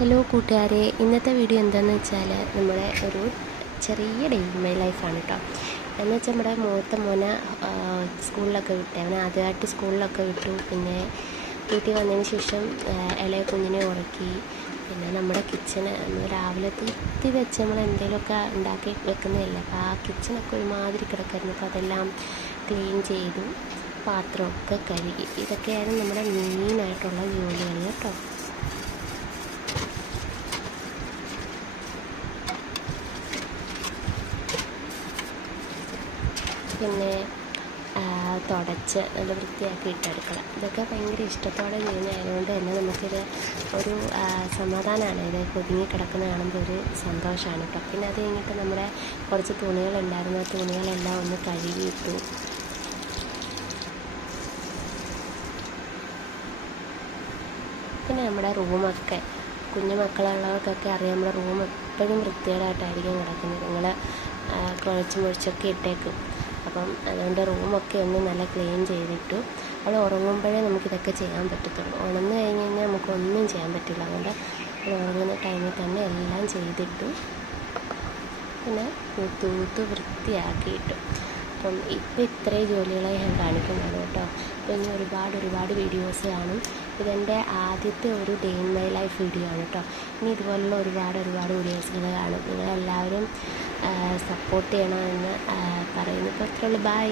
Hello കൂട്ടുകാരെ, ഇന്നത്തെ video എന്താണെന്ന് വെച്ചാൽ നമ്മുടെ ഒരു ചെറിയ ഡേ ഇൻ മൈ ലൈഫാണ് കേട്ടോ. എന്ന് വെച്ചാൽ നമ്മുടെ മൂത്ത മോനെ സ്കൂളിലൊക്കെ വിട്ടേ, അവനെ ആദ്യമായിട്ട് സ്കൂളിലൊക്കെ വിട്ടു. പിന്നെ വീട്ടിൽ വന്നതിന് ശേഷം ഇളയ കുഞ്ഞിനെ ഉറക്കി. പിന്നെ നമ്മുടെ കിച്ചണ് രാവിലെ തീർത്തി വെച്ച് നമ്മൾ എന്തെങ്കിലുമൊക്കെ ഉണ്ടാക്കി വെക്കുന്നതല്ലേ, അപ്പോൾ ആ കിച്ചണൊക്കെ ഒരുമാതിരി കിടക്കായിരുന്നു. അപ്പോൾ അതെല്ലാം ക്ലീൻ ചെയ്തു, പാത്രമൊക്കെ കഴുകി. ഇതൊക്കെയായിരുന്നു നമ്മുടെ മെയിനായിട്ടുള്ള ജോലികൾ കേട്ടോ. പിന്നെ തുടച്ച് നല്ല വൃത്തിയാക്കി ഇട്ടെടുക്കണം. ഇതൊക്കെ ഭയങ്കര ഇഷ്ടത്തോടെ ചെയ്യുന്നതായതുകൊണ്ട് തന്നെ നമുക്കിത് ഒരു സമാധാനമാണ്. ഇത് ഒതുങ്ങി കിടക്കുന്ന കാണുമ്പോൾ ഒരു സന്തോഷമാണ് കേട്ടോ. പിന്നെ അത് കഴിഞ്ഞിട്ട് നമ്മുടെ കുറച്ച് തുണികളുണ്ടായിരുന്നു, ആ തുണികളെല്ലാം ഒന്ന് കഴുകിയിട്ടു. പിന്നെ നമ്മുടെ റൂമൊക്കെ, കുഞ്ഞു മക്കളുള്ളവർക്കൊക്കെ അറിയാം, നമ്മുടെ റൂം എപ്പോഴും വൃത്തികേടായിട്ടായിരിക്കും കിടക്കുന്നത്. നിങ്ങൾ കുഴച്ചൊക്കെ ഇട്ടേക്കും. അപ്പം അതുകൊണ്ട് റൂമൊക്കെ ഒന്ന് നല്ല ക്ലീൻ ചെയ്തിട്ടു. അവൾ ഉറങ്ങുമ്പോഴേ നമുക്കിതൊക്കെ ചെയ്യാൻ പറ്റത്തുള്ളൂ. ഉണർന്നു കഴിഞ്ഞ് കഴിഞ്ഞാൽ നമുക്കൊന്നും ചെയ്യാൻ പറ്റില്ല. അതുകൊണ്ട് അവൾ ഉറങ്ങുന്ന ടൈമിൽ തന്നെ എല്ലാം ചെയ്തിട്ടു. പിന്നെ തൂത്ത് വൃത്തിയാക്കിയിട്ടു. അപ്പം ഇപ്പം ഇത്രയും ജോലികളെ ഞാൻ കാണിക്കുന്നുള്ളൂ കേട്ടോ. അപ്പോൾ ഇനി ഒരുപാട് വീഡിയോസ് കാണും. ഇതെൻ്റെ ആദ്യത്തെ ഒരു day in my life video ആണ് കേട്ടോ. ഇനി ഇതുപോലുള്ള ഒരുപാട് വീഡിയോസുകൾ കാണും. നിങ്ങളെല്ലാവരും സപ്പോർട്ട് ചെയ്യണമെന്ന് പറയുന്നു. ഇപ്പോൾ അത്രയുള്ളൂ. ബൈ.